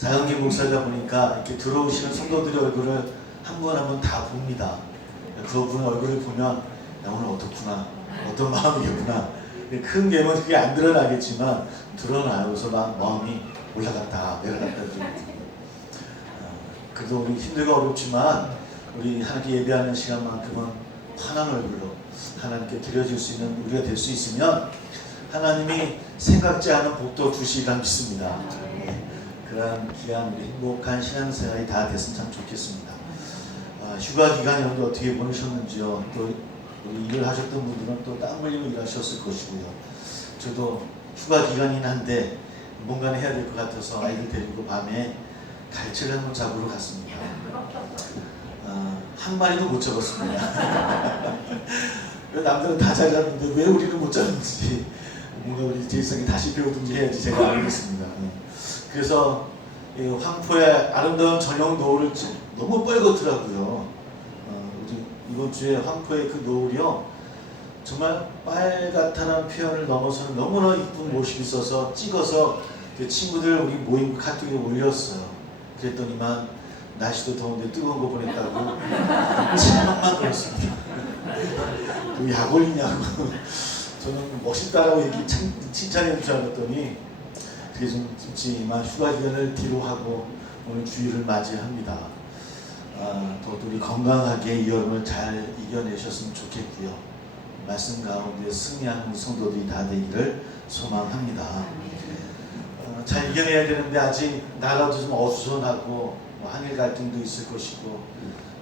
사형기 목사다 보니까 이렇게 들어오시는 성도들의 얼굴을 한 분 한 분 다 봅니다. 그분의 얼굴을 보면 야, 오늘 어떻구나, 어떤 마음이겠구나. 큰 게임은 그게 안 드러나겠지만 드러나요. 그래서 막 마음이 올라갔다 내려갔다 좀. 그래도 우리 힘들고 어렵지만 우리 하나님께 예배하는 시간만큼은 환한 얼굴로 하나님께 드려질 수 있는 우리가 될 수 있으면 하나님이 생각지 않은 복도 주시리라 믿습니다. 그런 귀한 우리 행복한 신앙생활이 다 됐으면 참 좋겠습니다. 휴가 기간 여러분들 어떻게 보내셨는지요? 또 우리 일을 하셨던 분들은 또 땀 흘리고 일하셨을 것이고요. 저도 휴가 기간이긴 한데 뭔가는 해야 될 것 같아서 아이들 데리고 밤에 갈치를 한번 잡으러 갔습니다. 한 마리도 못 잡았습니다. 남들은 다 잘 잡는데 왜 우리는 못 잡는지 뭔가 우리 제이성이 다시 배우든지 해야지 제가 알겠습니다. 그래서 황포의 아름다운 저녁 노을을 너무 뻘겋더라고요. 이번 주에 황포의 그 노을이요 정말 빨갛다는 표현을 넘어서는 너무나 이쁜 모습이 있어서 찍어서 그 친구들 우리 모임 카톡에 올렸어요. 그랬더니만 날씨도 더운데 뜨거운 거 보냈다고 찬명만 그랬습니다. 약 올리냐고 저는 멋있다라고 이렇게 칭찬해 줄 알았더니 그게 좀 simp지만 휴가 기간을 뒤로 하고 오늘 주일을 맞이합니다. 더 우리 건강하게 이 여름을 잘 이겨내셨으면 좋겠고요. 말씀 가운데 승리하는 성도들이 다 되기를 소망합니다. 잘 이겨내야 되는데 아직 나라도 좀 어수선하고 한일 갈등도 있을 것이고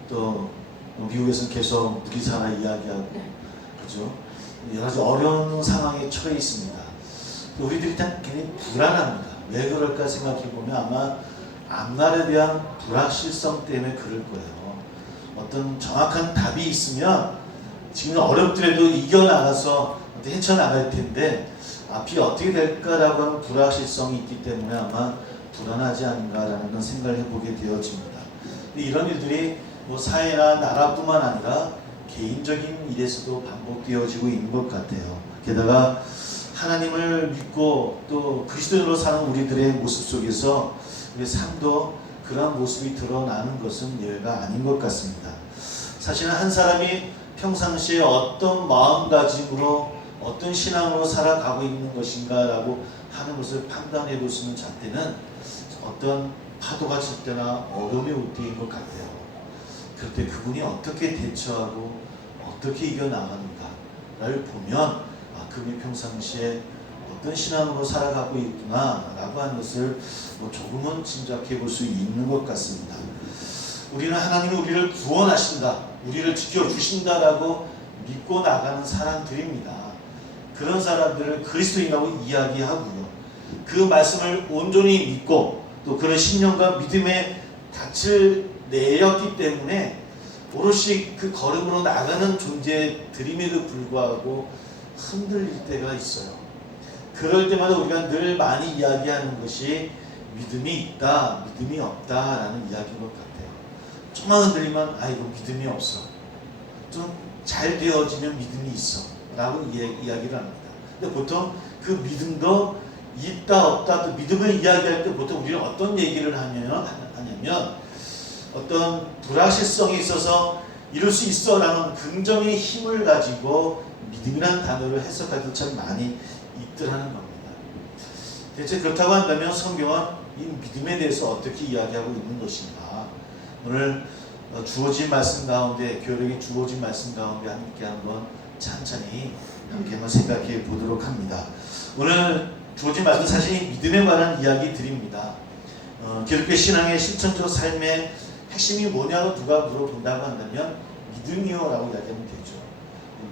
또 미국에서는 계속 무기산화 이야기하고 그죠? 여러 가지 어려운 상황에 처해 있습니다. 우리들이 다 굉장히 불안합니다. 왜 그럴까 생각해 보면 아마 앞날에 대한 불확실성 때문에 그럴 거예요. 어떤 정확한 답이 있으면 지금 어렵더라도 이겨나가서 헤쳐나갈 텐데 앞이 어떻게 될까라고 하는 불확실성이 있기 때문에 아마 불안하지 않은가라는 그런 생각을 해보게 되어집니다. 이런 일들이 뭐 사회나 나라뿐만 아니라 개인적인 일에서도 반복되어지고 있는 것 같아요. 게다가 하나님을 믿고 또 그리스도인으로 사는 우리들의 모습 속에서 우리의 삶도 그러한 모습이 드러나는 것은 예외가 아닌 것 같습니다. 사실은 한 사람이 평상시에 어떤 마음가짐으로 어떤 신앙으로 살아가고 있는 것인가라고 하는 것을 판단해 볼 수 있는 잣대는 어떤 파도가 칠 때나 어려움이 올 때인 것 같아요. 그럴 때 그분이 어떻게 대처하고 어떻게 이겨나가는가를 보면 그분이 평상시에 어떤 신앙으로 살아가고 있구나 라고 하는 것을 조금은 짐작해 볼 수 있는 것 같습니다. 우리는 하나님이 우리를 구원하신다, 우리를 지켜주신다라고 믿고 나가는 사람들입니다. 그런 사람들을 그리스도인이라고 이야기하고요. 그 말씀을 온전히 믿고 또 그런 신념과 믿음의 닻을 내렸기 때문에 오롯이 그 걸음으로 나가는 존재들임에도 불구하고 흔들릴 때가 있어요. 그럴 때마다 우리가 늘 많이 이야기하는 것이 믿음이 있다, 믿음이 없다라는 이야기인 것 같아요. 조금만 흔들리면 아이고 믿음이 없어. 좀 잘 되어지면 믿음이 있어 라고 이야기를 합니다. 근데 보통 그 믿음도 있다 없다 또 믿음을 이야기할 때 보통 우리는 어떤 얘기를 하냐면 어떤 불확실성이 있어서 이룰 수 있어 라는 긍정의 힘을 가지고 믿음이라는 단어를 해석할 때 참 많이 있더라는 겁니다. 대체 그렇다고 한다면 성경은 이 믿음에 대해서 어떻게 이야기하고 있는 것인가? 오늘 주어진 말씀 가운데, 교회에게 주어진 말씀 가운데 함께 한번 찬찬히 함께 한번 생각해 보도록 합니다. 오늘 주어진 말씀 사실 믿음에 관한 이야기들입니다. 기독교 신앙의 실천적 삶의 핵심이 뭐냐고 누가 물어본다고 한다면 믿음이요라고 이야기하면 되죠.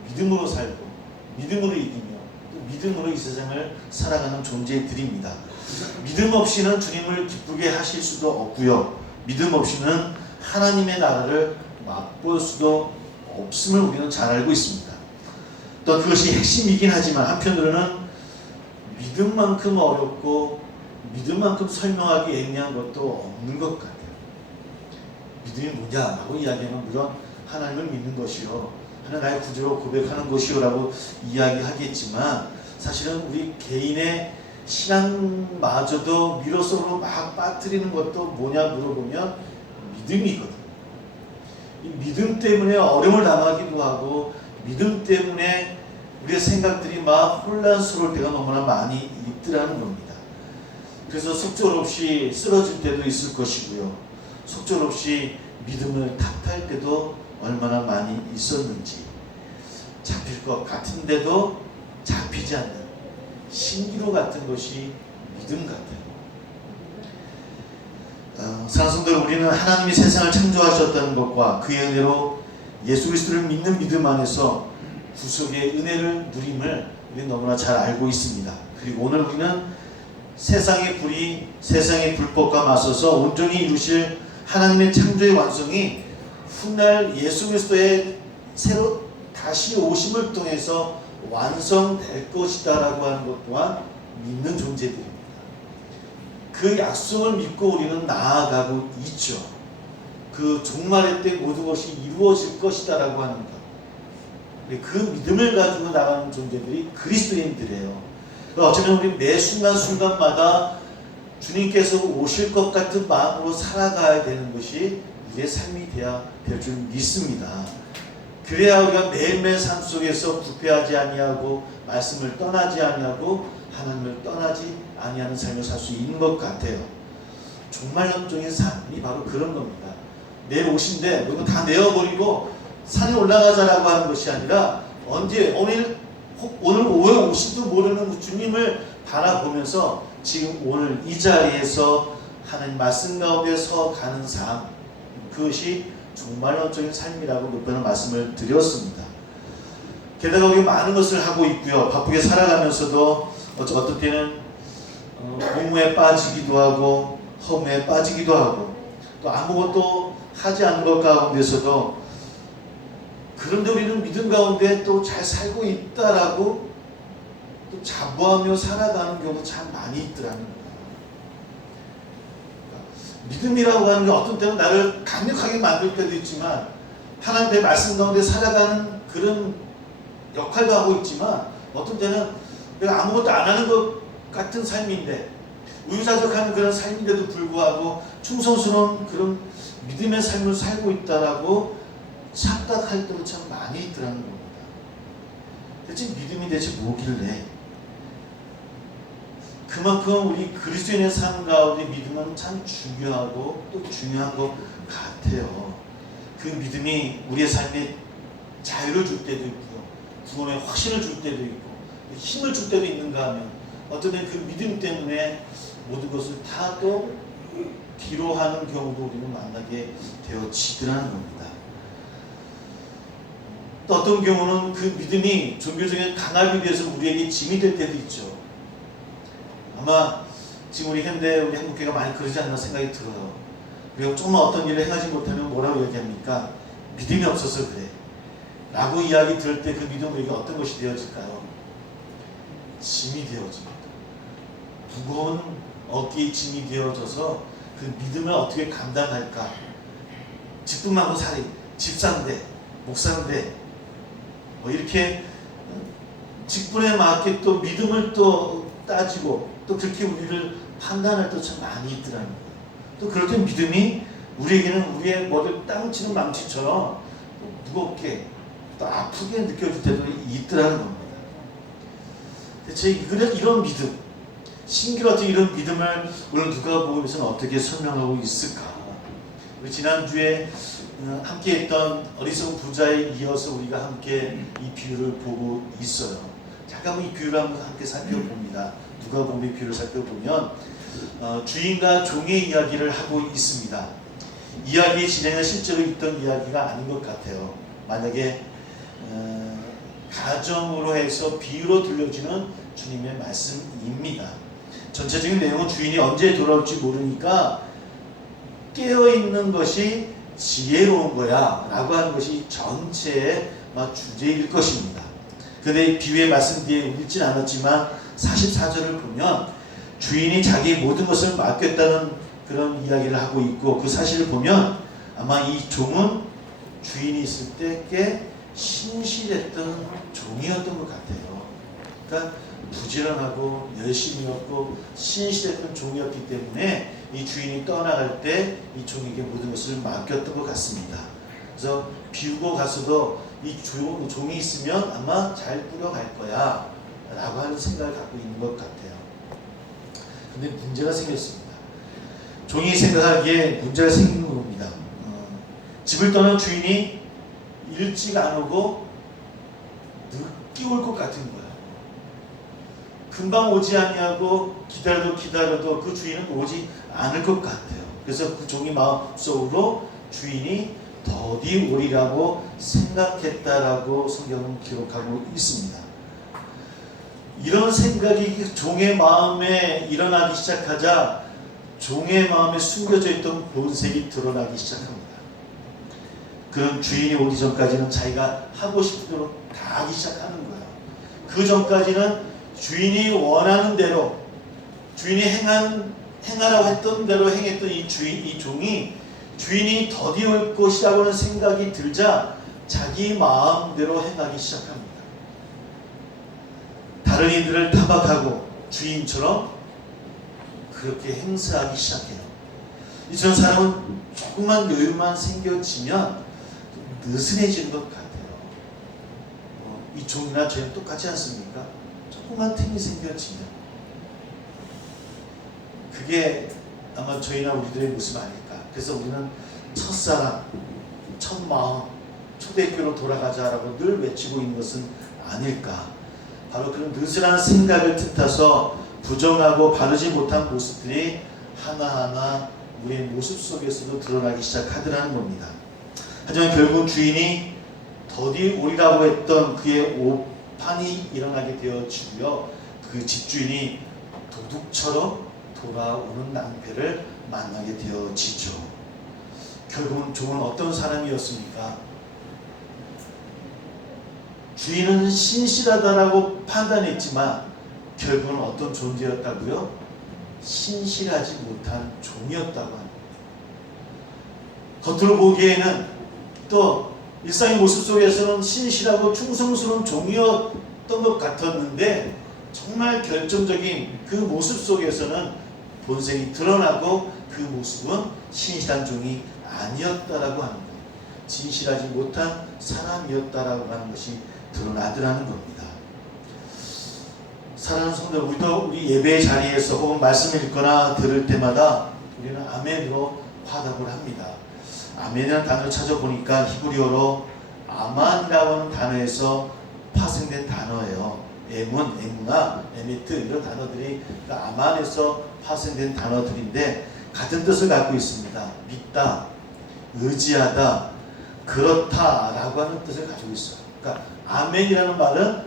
믿음으로 살고 믿음으로 이기며 또 믿음으로 이 세상을 살아가는 존재들입니다. 믿음 없이는 주님을 기쁘게 하실 수도 없고요. 믿음 없이는 하나님의 나라를 맛볼 수도 없음을 우리는 잘 알고 있습니다. 또 그것이 핵심이긴 하지만 한편으로는 믿음만큼 어렵고 믿음만큼 설명하기 애매한 것도 없는 것 같아요. 믿음이 뭐냐라고 이야기하면 물론 하나님을 믿는 것이요, 하나님 나의 구주로 고백하는 것이요 라고 이야기하겠지만 사실은 우리 개인의 신앙마저도 미로 속으로 막 빠뜨리는 것도 뭐냐 물어보면 믿음이거든요. 이 믿음 때문에 어려움을 당하기도 하고 믿음 때문에 우리의 생각들이 막 혼란스러울 때가 너무나 많이 있더라는 겁니다. 그래서 속절없이 쓰러질 때도 있을 것이고요. 속절없이 믿음을 탓할 때도 얼마나 많이 있었는지, 잡힐 것 같은데도 잡히지 않는 신기루 같은 것이 믿음 같아요. 사랑하는 성도, 우리는 하나님이 세상을 창조하셨다는 것과 그의 은혜로 예수 그리스도를 믿는 믿음 안에서 구속의 은혜를 누림을 우리는 너무나 잘 알고 있습니다. 그리고 오늘 우리는 세상의 불이 세상의 불법과 맞서서 온전히 이루실 하나님의 창조의 완성이 훗날 예수 그리스도의 새로 다시 오심을 통해서 완성될 것이다 라고 하는 것 또한 믿는 존재들입니다. 그 약속을 믿고 우리는 나아가고 있죠. 그 종말의 때 모든 것이 이루어질 것이다 라고 하는 것, 그 믿음을 가지고 나가는 존재들이 그리스도인들이에요. 어쩌면 우리 매 순간순간마다 주님께서 오실 것 같은 마음으로 살아가야 되는 것이 우리의 삶이 돼야 될 줄 믿습니다. 그래야 우리가 매일매일 삶 속에서 부패하지 아니하고 말씀을 떠나지 아니하고 하나님을 떠나지 아니하는 삶을 살 수 있는 것 같아요. 종말론적인 삶이 바로 그런 겁니다. 내일 오신데 이거 다 내어버리고 산에 올라가자라고 하는 것이 아니라 언제 오늘 오후에 오실지도 모르는 주님을 바라보면서 지금 오늘 이 자리에서 하나님 말씀 가운데 서 가는 삶, 그것이 종말론적인 삶이라고 몇 번을 말씀을 드렸습니다. 게다가 우리가 많은 것을 하고 있고요. 바쁘게 살아가면서도 어떤 때는 공무에 빠지기도 하고 허무에 빠지기도 하고 또 아무것도 하지 않는 것 가운데서도, 그런데 우리는 믿음 가운데 또 잘 살고 있다라고 또 자부하며 살아가는 경우도 참 많이 있더라는 거예요. 믿음이라고 하는 게 어떤 때는 나를 강력하게 만들 때도 있지만 하나님의 말씀 가운데 살아가는 그런 역할도 하고 있지만, 어떤 때는 내가 아무것도 안 하는 것 같은 삶인데 우유자적한 그런 삶인데도 불구하고 충성스러운 그런 믿음의 삶을 살고 있다라고 착각할 때도 참 많이 있더라는 겁니다. 대체 믿음이 대체 뭐길래? 그만큼 우리 그리스도인의 삶 가운데 믿음은 참 중요하고 또 중요한 것 같아요. 그 믿음이 우리의 삶에 자유를 줄 때도 있고요, 구원의 확신을 줄 때도 있고 힘을 줄 때도 있는가 하면, 어떤 때는 그 믿음 때문에 모든 것을 다 또 뒤로 하는 경우도 우리는 만나게 되어지더라는 겁니다. 또 어떤 경우는 그 믿음이 종교적인 강압에 비해서 우리에게 짐이 될 때도 있죠. 아마 지금 우리 한국교회가 많이 그러지 않나 생각이 들어요. 우리가 조금만 어떤 일을 행하지 못하면 뭐라고 얘기합니까? 믿음이 없어서 그래 라고 이야기 들을 때 그 믿음은 우리에게 어떤 것이 되어질까요? 짐이 되어집니다. 무거운 어깨에 짐이 되어져서 그 믿음을 어떻게 감당할까? 집뿐만고 살이, 집사인데 목사인데 이렇게 직분에 맞게 또 믿음을 또 따지고 또 그렇게 우리를 판단할 때 참 많이 있더라는 거예요. 또 그럴 때 믿음이 우리에게는 우리의 머리를 땅 치는 망치처럼 또 무겁게 또 아프게 느껴질 때도 있더라는 겁니다. 대체 이런 믿음, 신기루 같은 이런 믿음을 오늘 누가복음에서는 어떻게 설명하고 있을까? 우리 지난주에 함께 했던 어리석은 부자에 이어서 우리가 함께 이 비유를 보고 있어요. 잠깐 이 비유를 한번 함께 살펴봅니다. 누가복음의 비유를 살펴보면 주인과 종의 이야기를 하고 있습니다. 이야기의 진행은 실제로 있던 이야기가 아닌 것 같아요. 만약에 가정으로 해서 비유로 들려주는 주님의 말씀입니다. 전체적인 내용은 주인이 언제 돌아올지 모르니까 깨어있는 것이 지혜로운 거야 라고 하는 것이 전체의 주제일 것입니다. 그런데 비유의 말씀 뒤에 읽진 않았지만 44절을 보면 주인이 자기 모든 것을 맡겼다는 그런 이야기를 하고 있고, 그 사실을 보면 아마 이 종은 주인이 있을 때 꽤 신실했던 종이었던 것 같아요. 그러니까 부지런하고 열심히였고 신실했던 종이었기 때문에 이 주인이 떠나갈 때 이 종에게 모든 것을 맡겼던 것 같습니다. 그래서 비우고 가서도 이 종이 있으면 아마 잘 꾸려갈 거야 라고 하는 생각을 갖고 있는 것 같아요. 근데 문제가 생겼습니다. 종이 생각하기에 문제가 생기는 겁니다. 집을 떠난 주인이 일찍 안 오고 늦게 올 것 같은 거예요. 금방 오지 아니하고 기다려도 그 주인은 오지 않을 것 같아요. 그래서 그 종이 마음속으로 주인이 더디 오리라고 생각했다라고 성경은 기록하고 있습니다. 이런 생각이 종의 마음에 일어나기 시작하자 종의 마음에 숨겨져 있던 본색이 드러나기 시작합니다. 그런 주인이 오기 전까지는 자기가 하고 싶은 대로 다 하기 시작하는 거예요. 그 전까지는 주인이 원하는 대로 주인이 행하라고 했던 대로 행했던 이 종이 주인이 더디 올 것이라고 하는 생각이 들자 자기 마음대로 행하기 시작합니다. 다른 이들을 타박하고 주인처럼 그렇게 행세하기 시작해요. 이런 사람은 조금만 여유만 생겨지면 느슨해지는 것 같아요. 이 종이나 저희는 똑같지 않습니까? 조금만 틈이 생겨지면 그게 아마 저희나 우리들의 모습 아닐까. 그래서 우리는 첫사랑, 첫마음, 초대교로 돌아가자라고 늘 외치고 있는 것은 아닐까. 바로 그런 느슨한 생각을 틈타서 부정하고 바르지 못한 모습들이 하나하나 우리의 모습 속에서도 드러나기 시작하더라는 겁니다. 하지만 결국 주인이 더디 오리라고 했던 그의 오판이 일어나게 되어지고요. 그 집주인이 도둑처럼 돌아오는 낭패를 만나게 되어지죠. 결국은 종은 어떤 사람이었습니까? 주인은 신실하다라고 판단했지만 결국은 어떤 존재였다고요? 신실하지 못한 종이었다고 합니다. 겉으로 보기에는 또 일상의 모습 속에서는 신실하고 충성스러운 종이었던 것 같았는데 정말 결정적인 그 모습 속에서는 본색이 드러나고 그 모습은 신실한 종이 아니었다라고 하는 거예요. 진실하지 못한 사람이었다라고 하는 것이 드러나더라는 겁니다. 사랑하는 성도, 우리도 우리 예배 자리에서 혹은 말씀을 읽거나 들을 때마다 우리는 아멘으로 화답을 합니다. 아멘이라는 단어를 찾아보니까 히브리어로 아만이라고 하는 단어에서 파생된 단어예요. 에문, 에무나, 에메트 이런 단어들이 그러니까 아만에서 파생된 단어들인데 같은 뜻을 갖고 있습니다. 믿다, 의지하다, 그렇다라고 하는 뜻을 가지고 있어요. 그러니까 아멘이라는 말은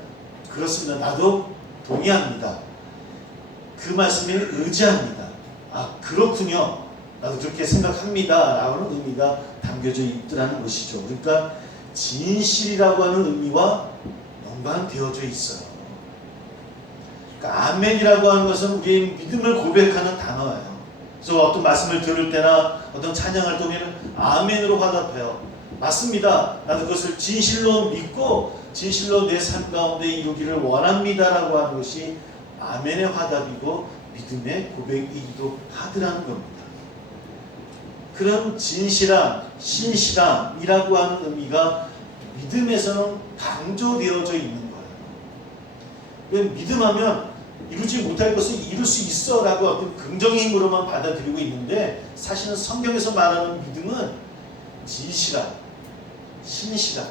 그렇습니다. 나도 동의합니다. 그 말씀에 의지합니다. 아, 그렇군요. 나도 그렇게 생각합니다. 라는 의미가 담겨져 있더라는 것이죠. 그러니까 진실이라고 하는 의미와 연관되어져 있어요. 그러니까 아멘이라고 하는 것은 우리의 믿음을 고백하는 단어예요. 그래서 어떤 말씀을 들을 때나 어떤 찬양을 통해는 아멘으로 화답해요. 맞습니다. 나도 그것을 진실로 믿고 진실로 내 삶 가운데 이루기를 원합니다라고 하는 것이 아멘의 화답이고 믿음의 고백이기도 하더라는 겁니다. 그런 진실함, 신실함이라고 하는 의미가 믿음에서는 강조되어져 있는 거예요. 믿음하면 이루지 못할 것을 이룰 수 있어 라고 어떤 긍정의 힘으로만 받아들이고 있는데 사실은 성경에서 말하는 믿음은 진실함, 신실함의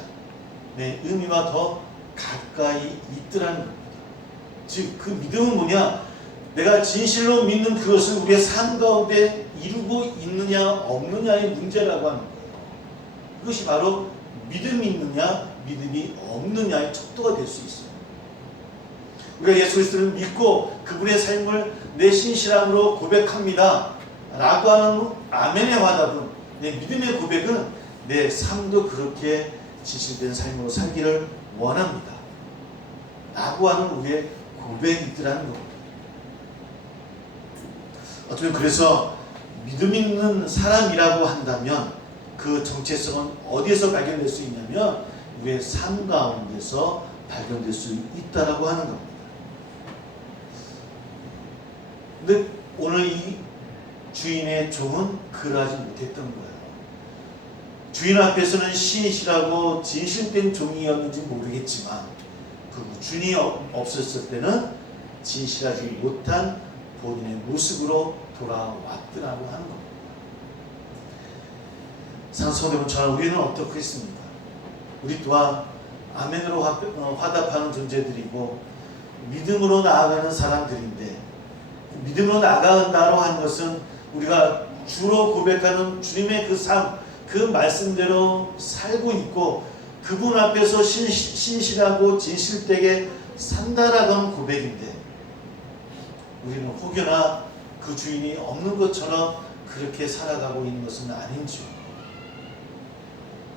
의미와 더 가까이 있더라는 겁니다. 즉 그 믿음은 뭐냐? 내가 진실로 믿는 그것을 우리의 삶 가운데 이루고 있느냐 없느냐의 문제라고 하는 거예요. 그것이 바로 믿음이 있느냐 믿음이 없느냐의 척도가 될 수 있어요. 우리가 예수 그리스도를 믿고 그분의 삶을 내 신실함으로 고백합니다 라고 하는 아멘의 화답은, 내 믿음의 고백은 내 삶도 그렇게 진실된 삶으로 살기를 원합니다 라고 하는 우리의 고백이더라는 겁니다. 어쩌면 그래서 믿음 있는 사람이라고 한다면 그 정체성은 어디에서 발견될 수 있냐면 우리의 삶 가운데서 발견될 수 있다라고 하는 겁니다. 근데 오늘 이 주인의 종은 그러하지 못했던 거예요. 주인 앞에서는 신실하고 진실된 종이었는지 모르겠지만 그 주인이 없었을 때는 진실하지 못한 본인의 모습으로 돌아왔더라고 하는 겁니다. 사랑하는 저는 우리는 어떻겠습니까? 우리 또한 아멘으로 화답하는 존재들이고 믿음으로 나아가는 사람들인데, 믿음으로 나아간다고 하는 것은 우리가 주로 고백하는 주님의 그 삶, 그 말씀대로 살고 있고 그분 앞에서 신실하고 진실되게 산다라고 하는 고백인데, 우리는 혹여나 그 주인이 없는 것처럼 그렇게 살아가고 있는 것은 아닌지,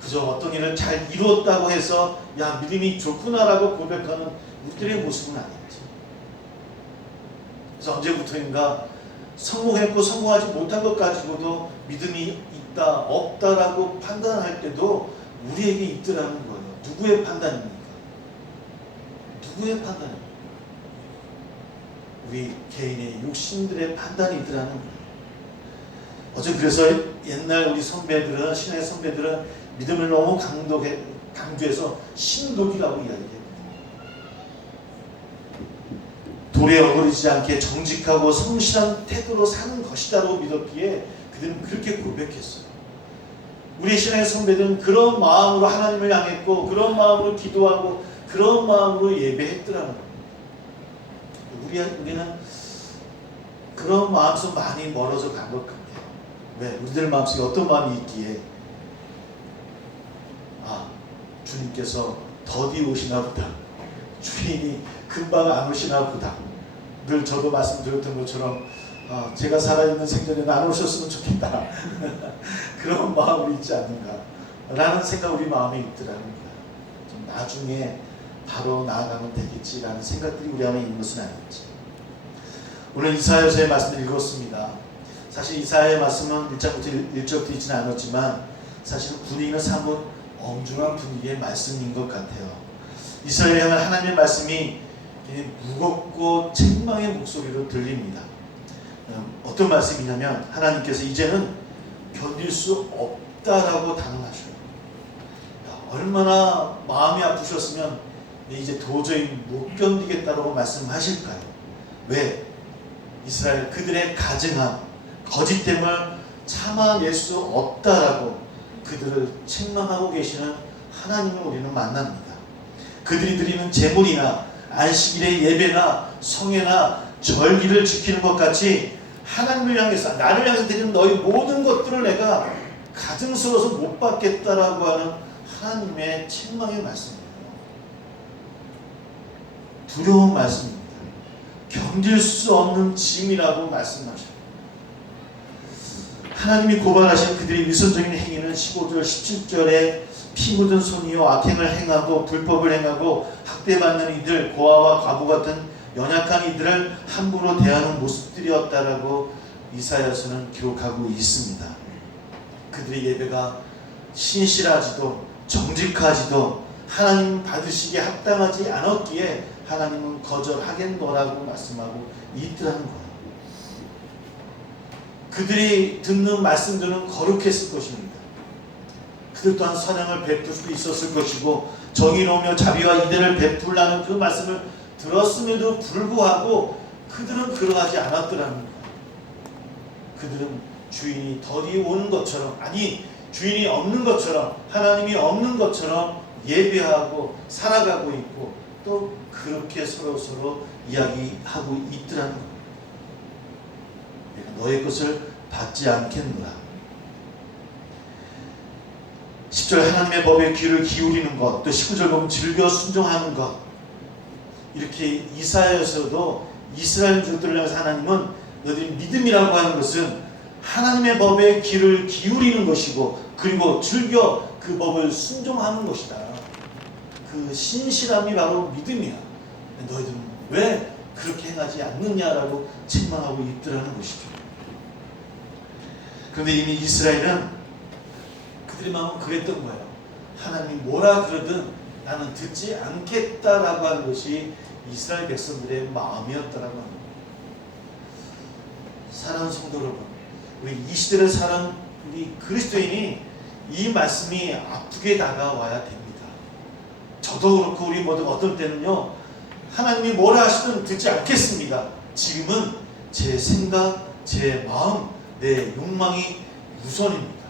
그저 어떤 일을 잘 이루었다고 해서 야 믿음이 좋구나라고 고백하는 우리들의 모습은 아닌지, 그래서 언제부터인가 성공했고 성공하지 못한 것 가지고도 믿음이 있다 없다라고 판단할 때도 우리에게 있더라는 거예요. 누구의 판단입니까? 누구의 판단입니까? 우리 개인의 욕심들의 판단이 있더라는 거예요. 어제 그래서 옛날 우리 선배들은, 신의 선배들은 믿음을 너무 강조해서 신독이라고 이야기해요. 돌에 어그러지지 않게 정직하고 성실한 태도로 사는 것이다라고 믿었기에 그들은 그렇게 고백했어요. 우리 신의 선배들은 그런 마음으로 하나님을 향했고 그런 마음으로 기도하고 그런 마음으로 예배했더라는 겁니다. 우리는 그런 마음속 많이 멀어져 간 것 같아요. 왜? 우리들 마음속에 어떤 마음이 있기에 주님께서 더디 오시나 보다, 주인이 금방 안 오시나 보다, 늘 저도 말씀드렸던 것처럼 제가 살아있는 생전에 안 오셨으면 좋겠다 그런 마음이 있지 않는가 라는 생각 우리 마음에 있더라는 거예요. 좀 나중에 바로 나아가면 되겠지라는 생각들이 우리 안에 있는 것은 아닌지. 오늘 이사야서의 말씀을 읽었습니다. 사실 이사야의 말씀은 1장부터 1절부터 있지는 않았지만 사실 분위기는 사뭇 엄중한 분위기의 말씀인 것 같아요. 이스라엘에 향한 하나님의 말씀이 무겁고 책망의 목소리로 들립니다. 어떤 말씀이냐면 하나님께서 이제는 견딜 수 없다라고 단언하셔요. 얼마나 마음이 아프셨으면 이제 도저히 못 견디겠다라고 말씀하실까요? 왜? 이스라엘 그들의 가증함, 거짓됨을 참아낼 수 없다라고 그들을 책망하고 계시는 하나님을 우리는 만납니다. 그들이 드리는 제물이나 안식일의 예배나 성회나 절기를 지키는 것 같이 하나님을 향해서, 나를 향해서 드리는 너희 모든 것들을 내가 가증스러워서 못 받겠다라고 하는 하나님의 책망의 말씀이에요. 두려운 말씀입니다. 견딜 수 없는 짐이라고 말씀하셔요. 하나님이 고발하신 그들의 위선적인 행위는 15절, 17절에 피 묻은 손이요 악행을 행하고 불법을 행하고 학대받는 이들, 고아와 과부 같은 연약한 이들을 함부로 대하는 모습들이었다라고 이사야서는 기록하고 있습니다. 그들의 예배가 신실하지도 정직하지도 하나님 받으시기에 합당하지 않았기에 하나님은 거절하겠노라고 말씀하고 있더라는 거예요. 그들이 듣는 말씀들은 거룩했을 것입니다. 그들 또한 선행을 베풀 수 있었을 것이고 정의로우며 자비와 이대를 베풀라는 그 말씀을 들었음에도 불구하고 그들은 그러하지 않았더라는 거예요. 그들은 주인이 더디 오는 것처럼, 아니 주인이 없는 것처럼, 하나님이 없는 것처럼 예배하고 살아가고 있고 또 그렇게 서로 이야기하고 있더라는 거예요. 내가 너의 것을 받지 않겠노라. 10절 하나님의 법에 귀를 기울이는 것, 또 19절 보면 즐겨 순종하는 것, 이렇게 이사야에서도 이스라엘族들을 향해서 하나님은 너희들이 믿음이라고 하는 것은 하나님의 법에 귀를 기울이는 것이고 그리고 즐겨 그 법을 순종하는 것이다. 그 신실함이 바로 믿음이야. 너희들은 왜 그렇게 행하지 않느냐라고 책망하고 있더라는 것이죠. 그런데 이미 이스라엘은 그들의 마음은 그랬던 거예요. 하나님 뭐라 그러든 나는 듣지 않겠다라고 하는 것이 이스라엘 백성들의 마음이었다라고 합니다. 사랑하는 성도 여러분, 우리 이 시대를 사는 우리 그리스도인이 이 말씀이 아프게 다가와야 됩니다. 저도 그렇고 우리 모두 어떨 때는요, 하나님이 뭐라 하시든 듣지 않겠습니다. 지금은 제 생각, 제 마음, 내 욕망이 우선입니다.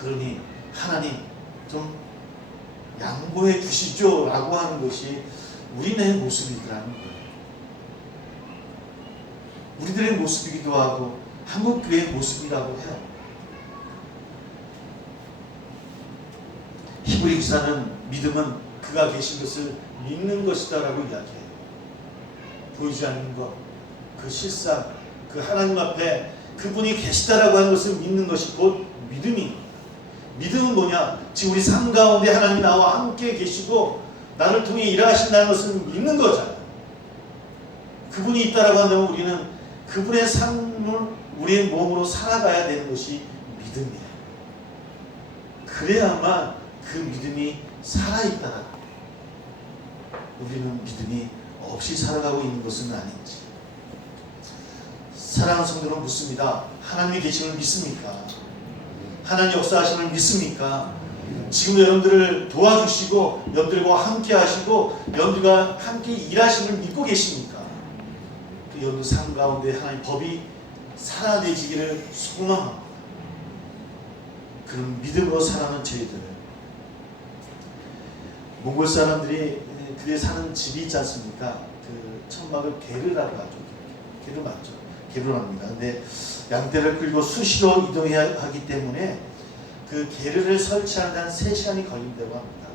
그러니 하나님 좀 양보해 주시죠 라고 하는 것이 우리네 모습이더라는 거예요. 우리들의 모습이기도 하고 한국 교회의 모습이라고 해요. 히브리 기사는 믿음은 그가 계신 것을 믿는 것이다 라고 이야기해요. 보이지 않는 것, 그 실상, 그 하나님 앞에 그분이 계시다라고 하는 것을 믿는 것이 곧 믿음입니다. 믿음은 뭐냐? 지금 우리 삶 가운데 하나님이 나와 함께 계시고 나를 통해 일하신다는 것을 믿는 거잖아요. 그분이 있다라고 한다면 우리는 그분의 삶을 우리의 몸으로 살아가야 되는 것이 믿음이에요. 그래야만 그 믿음이 살아있다는, 우리는 믿음이 없이 살아가고 있는 것은 아닌지. 사랑하는 성도는 묻습니다. 하나님이 계심을 믿습니까? 하나님 역사하심을 믿습니까? 지금 여러분들을 도와주시고 여러분들과 함께 하시고 여러분들과 함께 일하심을 믿고 계십니까? 그 여러분들 삶 가운데 하나님 법이 살아내지기를 소망합니다. 그런 믿음으로 살아가는 저희들, 몽골 사람들이 그에 사는 집이 있지 않습니까? 그 천막을 게르라고 하죠. 게르 맞죠? 게르랍니다. 근데 양떼를 끌고 수시로 이동해야 하기 때문에 그 게르를 설치하는 데 한 3시간이 걸린다고 합니다.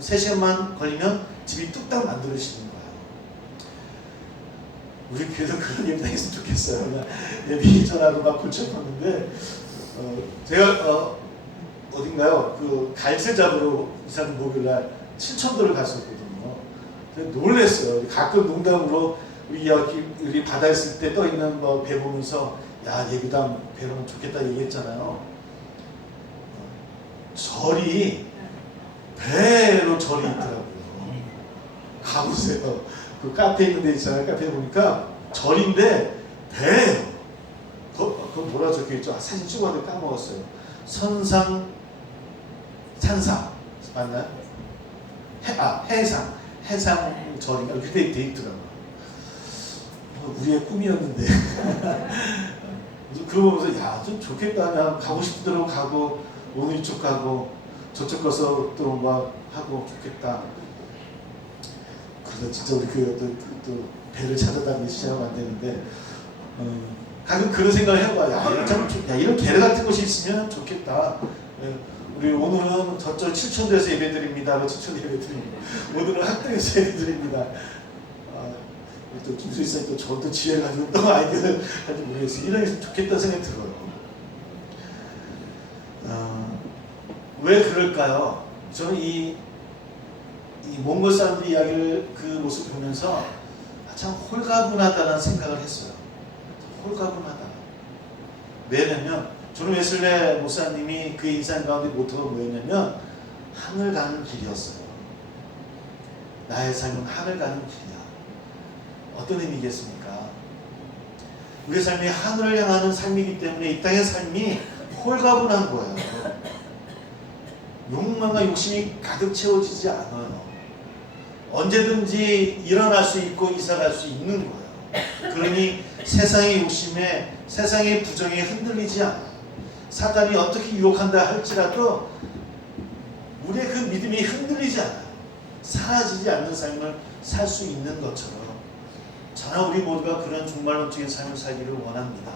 3시간만 걸리면 집이 뚝딱 만들어지는 거예요. 우리 교회도 그런 예배 당했으면 좋겠어요. 예비 전화로 막 골쳤었는데 제가 어딘가요? 그 갈치 잡으러 이사는 목요일날 칠천도를 갔었거든요. 놀랬어요. 가끔 농담으로 우리 바다에 있을 때 떠 있는 뭐 배 보면서 야 예비당 배로면 좋겠다 얘기했잖아요. 절이 배로 절이 있더라고요. 가보세요. 그 카페 있는 데 있잖아요. 카페에 보니까 절인데 배. 그건 뭐라 적혀있죠? 사진 찍었는데 까먹었어요. 선상 산사 맞나요? 해상 절인가 이렇게 돼 있더라고요. 우리의 꿈이었는데 그러면서 야 좀 좋겠다. 그냥 가고 싶은 대로 가고 오늘 이쪽 가고 저쪽 가서 또 막 하고 좋겠다. 그래서 진짜 우리 교회 또 배를 찾아다니기 시작하면 안 되는데 가끔 그런 생각을 해봐요. 야 이런 게르 같은 곳이 있으면 좋겠다. 우리 오늘은 저쪽 칠천도에서 예배드립니다. 칠천도 예배드립니다. 오늘은 학당에서 예배드립니다. 또 김수희사님 또 저도 지혜가지고 또 아이디어를 가지고 모르겠어요. 이런 게 있으면 좋겠다는 생각이 들어요. 왜 그럴까요? 저는 이 몽골 사람들 이야기를 그 모습을 보면서 참 홀가분하다는 생각을 했어요. 홀가분하다. 왜냐면 저는 웨슬레 목사님이 그 인상 가운데 모토가 뭐였냐면 하늘 가는 길이었어요. 나의 삶은 하늘 가는 길이야. 어떤 의미겠습니까? 우리의 삶이 하늘을 향하는 삶이기 때문에 이 땅의 삶이 홀가분한 거예요. 욕망과 욕심이 가득 채워지지 않아요. 언제든지 일어날 수 있고 이사갈 수 있는 거예요. 그러니 세상의 욕심에 세상의 부정에 흔들리지 않아요. 사단이 어떻게 유혹한다 할지라도 우리의 그 믿음이 흔들리지 않아요. 사라지지 않는 삶을 살 수 있는 것처럼 저는 우리 모두가 그런 종말론적인 삶을 살기를 원합니다.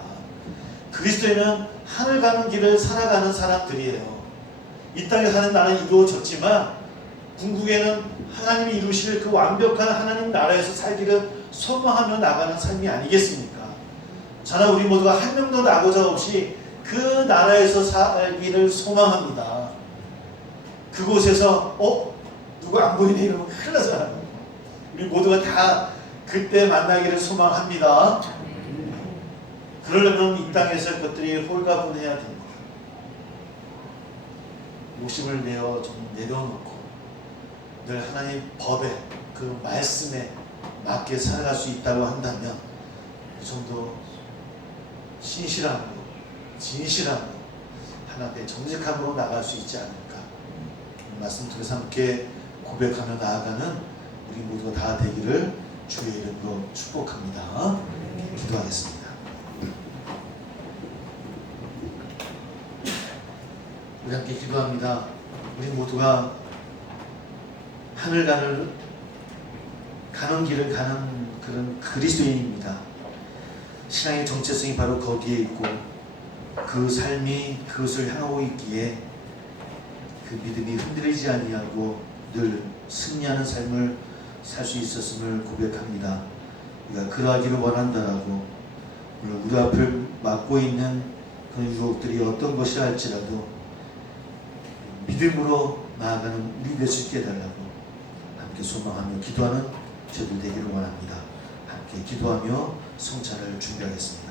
그리스도인은 하늘 가는 길을 살아가는 사람들이에요. 이 땅에 사는 나는 이루어졌지만 궁극에는 하나님이 이루실 그 완벽한 하나님 나라에서 살기를 소망하며 나가는 삶이 아니겠습니까? 저는 우리 모두가 한 명도 나고자 없이 그 나라에서 살기를 소망합니다. 그곳에서 누가 안 보이네 이러면 큰일 나잖아요. 우리 모두가 다 그때 만나기를 소망합니다. 그러려면 이 땅에서 것들이 홀가분해야 됩니다. 욕심을 내어 좀 내려놓고 늘 하나님 법에 그 말씀에 맞게 살아갈 수 있다고 한다면 그 정도 신실함으로, 진실함으로, 하나님의 정직함으로 나갈 수 있지 않을까. 말씀 통해서 함께 고백하며 나아가는 우리 모두가 다 되기를 주의 이름으로 축복합니다. 기도하겠습니다. 우리 함께 기도합니다. 우리 모두가 하늘 가는 길을 가는 그런 그리스도인입니다. 신앙의 정체성이 바로 거기에 있고 그 삶이 그것을 향하고 있기에 그 믿음이 흔들리지 아니하고 늘 승리하는 삶을 살 수 있었음을 고백합니다. 우리가 그러하기를 원한다라고 물론 우리 앞을 막고 있는 그런 유혹들이 어떤 것이라 할지라도 믿음으로 나아가는 우리 될 수 있게 해달라고 함께 소망하며 기도하는 저들 되기를 원합니다. 함께 기도하며 성찬을 준비하겠습니다.